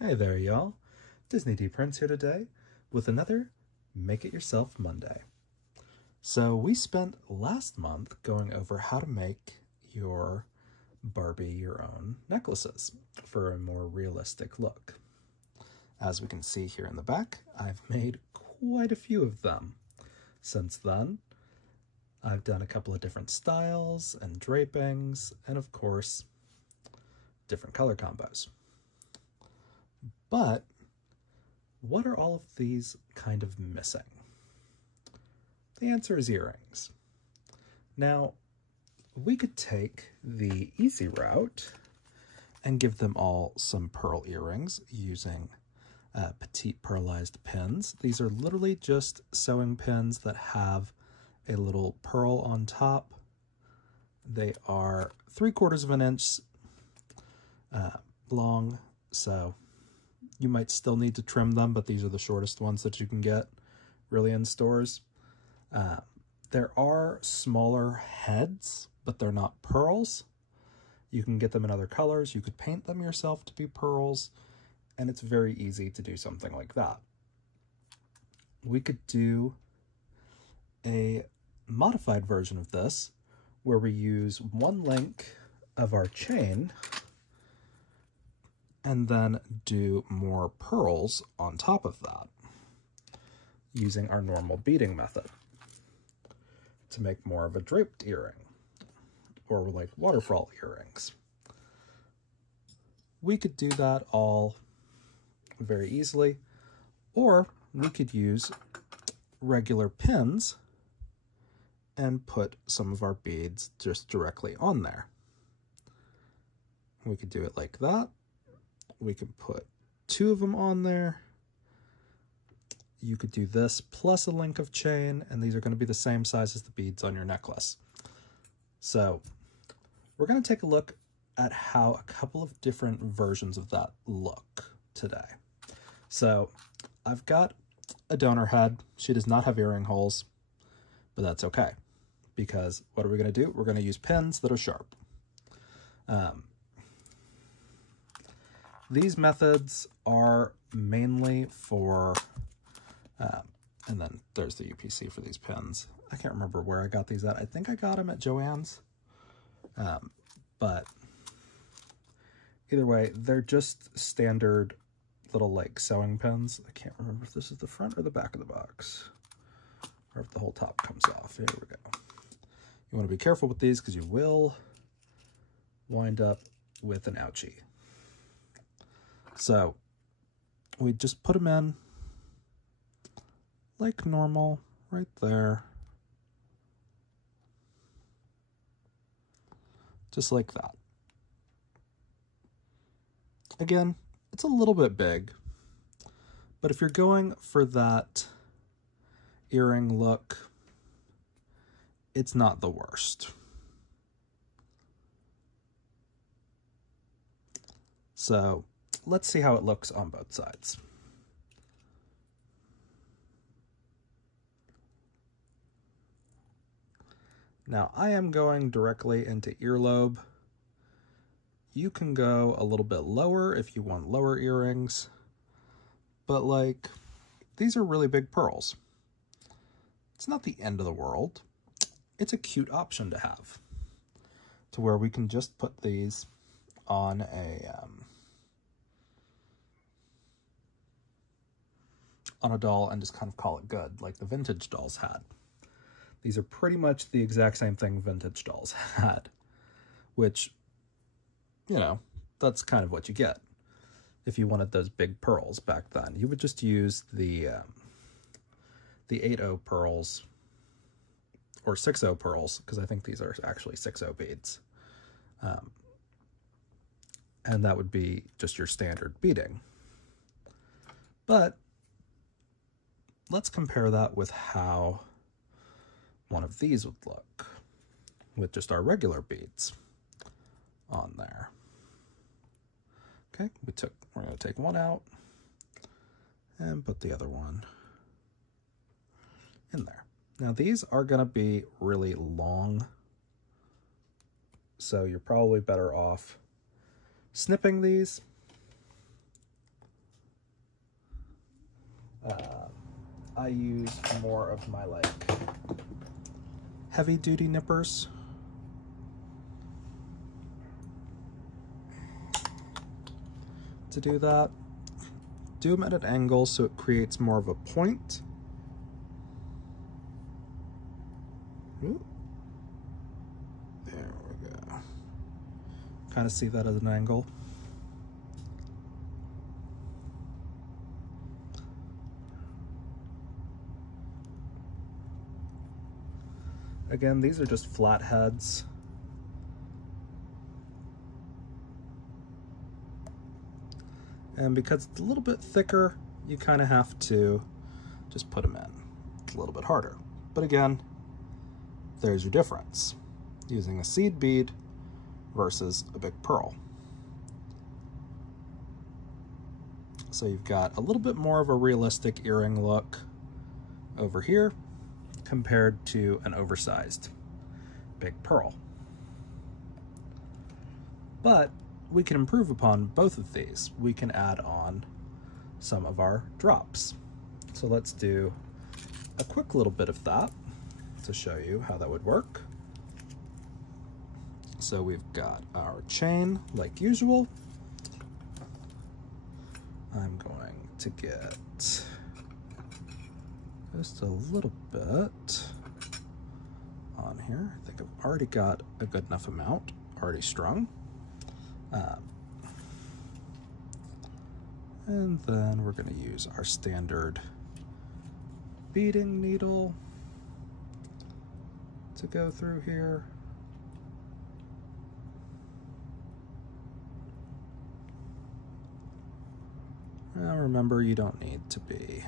Hey there, y'all. Disney D Prince here today with another Make It Yourself Monday. So we spent last month going over how to make your Barbie your own necklaces for a more realistic look. As we can see here in the back, I've made quite a few of them. Since then, I've done a couple of different styles and drapings, and of course, different color combos. But what are all of these kind of missing? The answer is earrings. Now, we could take the easy route and give them all some pearl earrings using petite pearlized pins. These are literally just sewing pins that have a little pearl on top. They are 3/4 of an inch long, so you might still need to trim them, but these are the shortest ones that you can get really in stores. There are smaller heads, but they're not pearls. You can get them in other colors. You could paint them yourself to be pearls, and it's very easy to do something like that. We could do a modified version of this where we use one link of our chain and then do more pearls on top of that using our normal beading method to make more of a draped earring, or like waterfall earrings. We could do that all very easily, or we could use regular pins and put some of our beads just directly on there. We could do it like that. We can put 2 of them on there. You could do this plus a link of chain, and these are going to be the same size as the beads on your necklace. So we're going to take a look at how a couple of different versions of that look today. So I've got a donor head. She does not have earring holes, but that's okay, because what are we going to do? We're going to use pins that are sharp. These methods are mainly for, and then there's the UPC for these pins. I can't remember where I got these at. I think I got them at Joann's, but either way, they're just standard little like sewing pins. I can't remember if this is the front or the back of the box, or if the whole top comes off. Here we go. You want to be careful with these because you will wind up with an ouchie. So we just put them in like normal right there, just like that. Again, it's a little bit big, but if you're going for that earring look, it's not the worst. So let's see how it looks on both sides. Now I am going directly into earlobe. You can go a little bit lower if you want lower earrings, but like, these are really big pearls. It's not the end of the world. It's a cute option to have, to where we can just put these on a doll and just kind of call it good, like the vintage dolls had. These are pretty much the exact same thing vintage dolls had, which, you know, that's kind of what you get. If you wanted those big pearls back then, you would just use the 8/0 pearls, or 6/0 pearls, because I think these are actually 6/0 beads. And that would be just your standard beading. But let's compare that with how one of these would look with just our regular beads on there. Okay, we're going to take one out and put the other one in there. Now these are going to be really long, so you're probably better off snipping these I use more of my like heavy duty nippers. To do that, do them at an angle so it creates more of a point. Ooh. There we go. Kind of see that at an angle. Again, these are just flat heads. And because it's a little bit thicker, you kind of have to just put them in. It's a little bit harder. But again, there's your difference. Using a seed bead versus a big pearl. So you've got a little bit more of a realistic earring look over here compared to an oversized big pearl. But we can improve upon both of these. We can add on some of our drops. So let's do a quick little bit of that to show you how that would work. So we've got our chain like usual. I'm going to get just a little bit on here. I think I've already got a good enough amount already strung. And then we're going to use our standard beading needle to go through here. Now remember, you don't need to be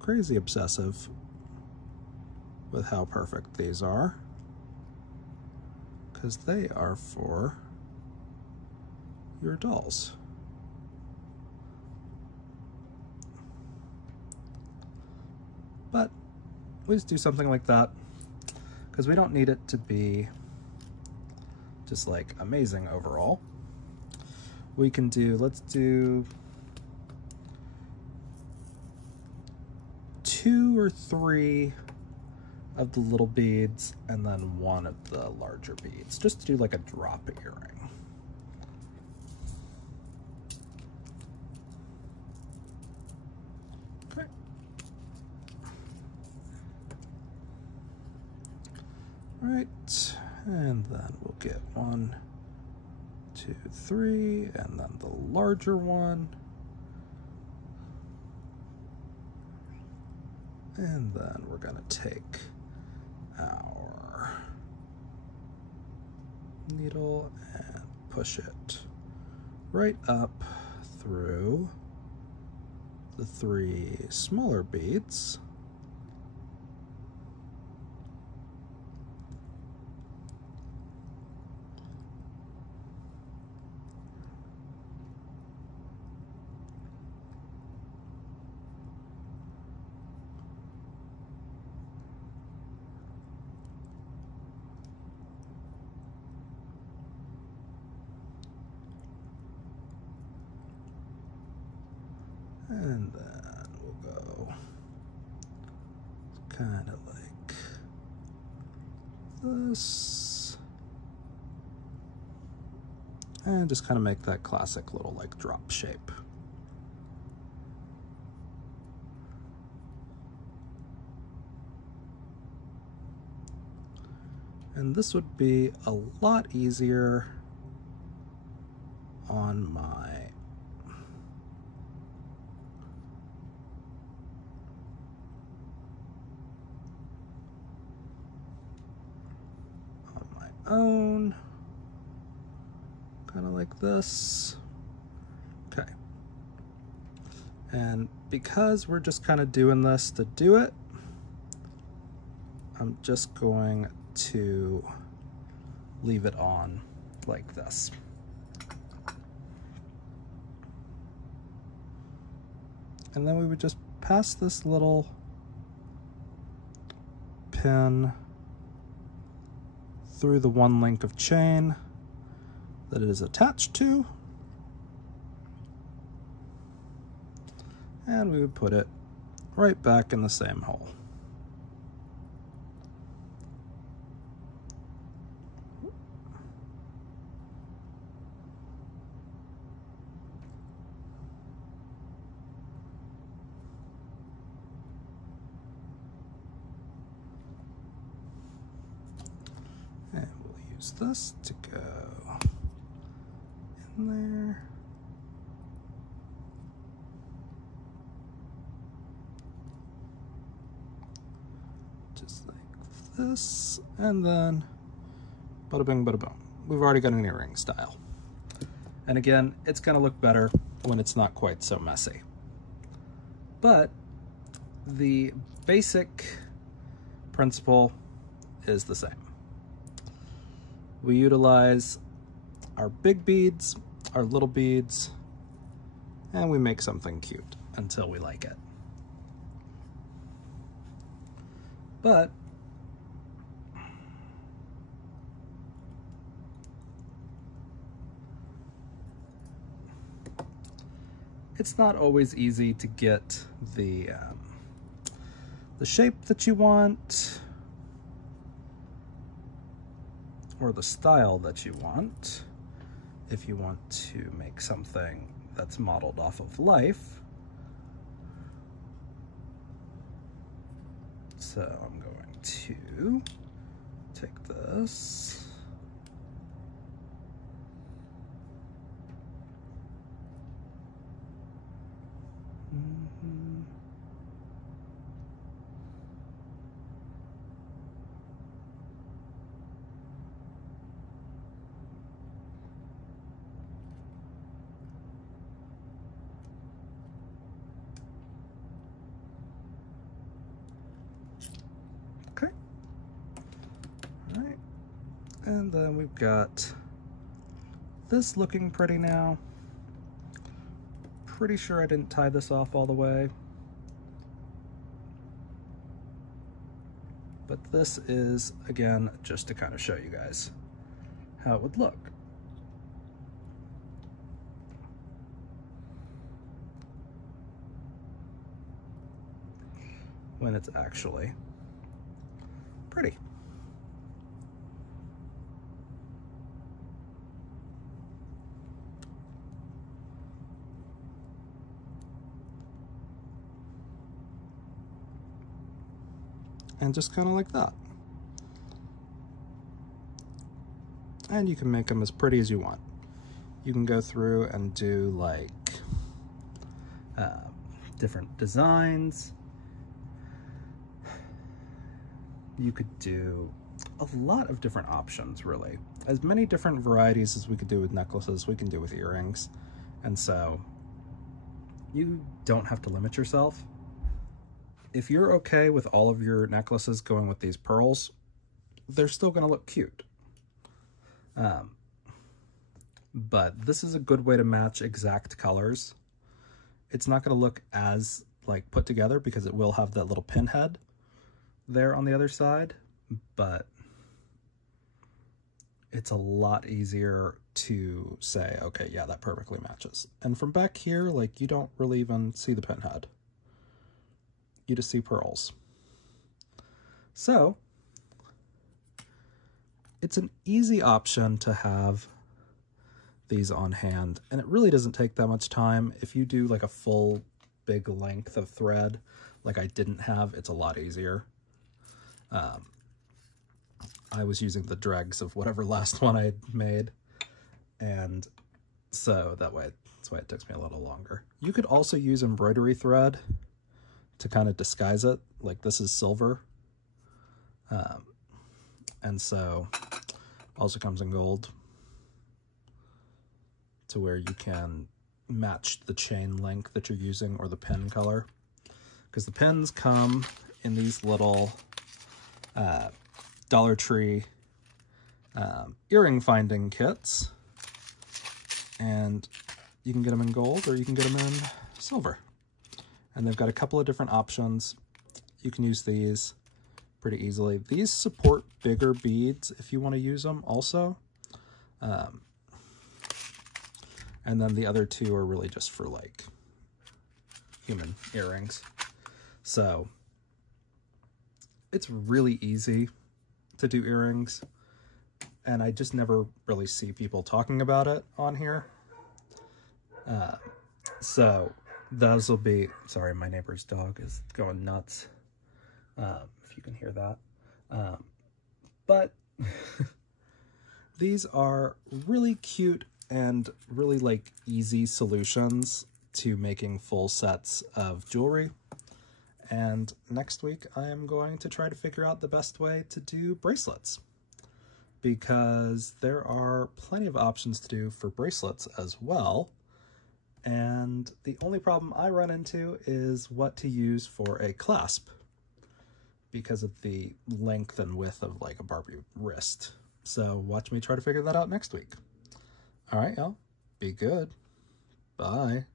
crazy obsessive with how perfect these are, because they are for your dolls. But we just do something like that because we don't need it to be just like amazing overall. We can do, let's do 2 or 3 of the little beads and then 1 of the larger beads, just to do like a drop earring. Okay. Right, and then we'll get 1, 2, 3, and then the larger one. And then we're gonna take our needle and push it right up through the 3 smaller beads. And then we'll go kind of like this. And just kind of make that classic little like drop shape. And this would be a lot easier on my own, kind of like this. Okay. And because we're just kind of doing this to do it, I'm just going to leave it on like this. And then we would just pass this little pin through the one link of chain that it is attached to. and we would put it right back in the same hole. And we'll use this to go in there. Just like this, and then bada bing, bada boom. We've already got an earring style. And again, it's gonna look better when it's not quite so messy. But the basic principle is the same. We utilize our big beads, our little beads, and we make something cute until we like it. But it's not always easy to get the shape that you want or the style that you want if you want to make something that's modeled off of life. So I'm going to take this, okay. All right, and then we've got this looking pretty now. Pretty sure I didn't tie this off all the way, but this is, again, just to kind of show you guys how it would look. When it's actually pretty. And just kind of like that. And you can make them as pretty as you want. You can go through and do like different designs. You could do a lot of different options, really. As many different varieties as we could do with necklaces, we can do with earrings. And so you don't have to limit yourself. If you're okay with all of your necklaces going with these pearls, they're still gonna look cute. But this is a good way to match exact colors. It's not gonna look as like put together because it will have that little pin head there on the other side, but it's a lot easier to say, okay, yeah, that perfectly matches. And from back here, like, you don't really even see the pin head. You just see pearls. So it's an easy option to have these on hand, and it really doesn't take that much time. If you do like a full big length of thread like I didn't have, it's a lot easier. I was using the dregs of whatever last one I had made, and so that's why it takes me a little longer. You could also use embroidery thread to kind of disguise it, like this is silver, and so also comes in gold, to where you can match the chain length that you're using or the pin color, because the pins come in these little Dollar Tree earring finding kits, and you can get them in gold or you can get them in silver. And they've got a couple of different options. You can use these pretty easily. These support bigger beads if you want to use them also. And then the other two are really just for like, human earrings. So it's really easy to do earrings, and I just never really see people talking about it on here. So those will be, sorry, my neighbor's dog is going nuts, if you can hear that. But these are really cute and really like easy solutions to making full sets of jewelry. And next week I am going to try to figure out the best way to do bracelets, because there are plenty of options to do for bracelets as well. And the only problem I run into is what to use for a clasp, because of the length and width of like a Barbie wrist. So watch me try to figure that out next week. All right, y'all. Be good. Bye.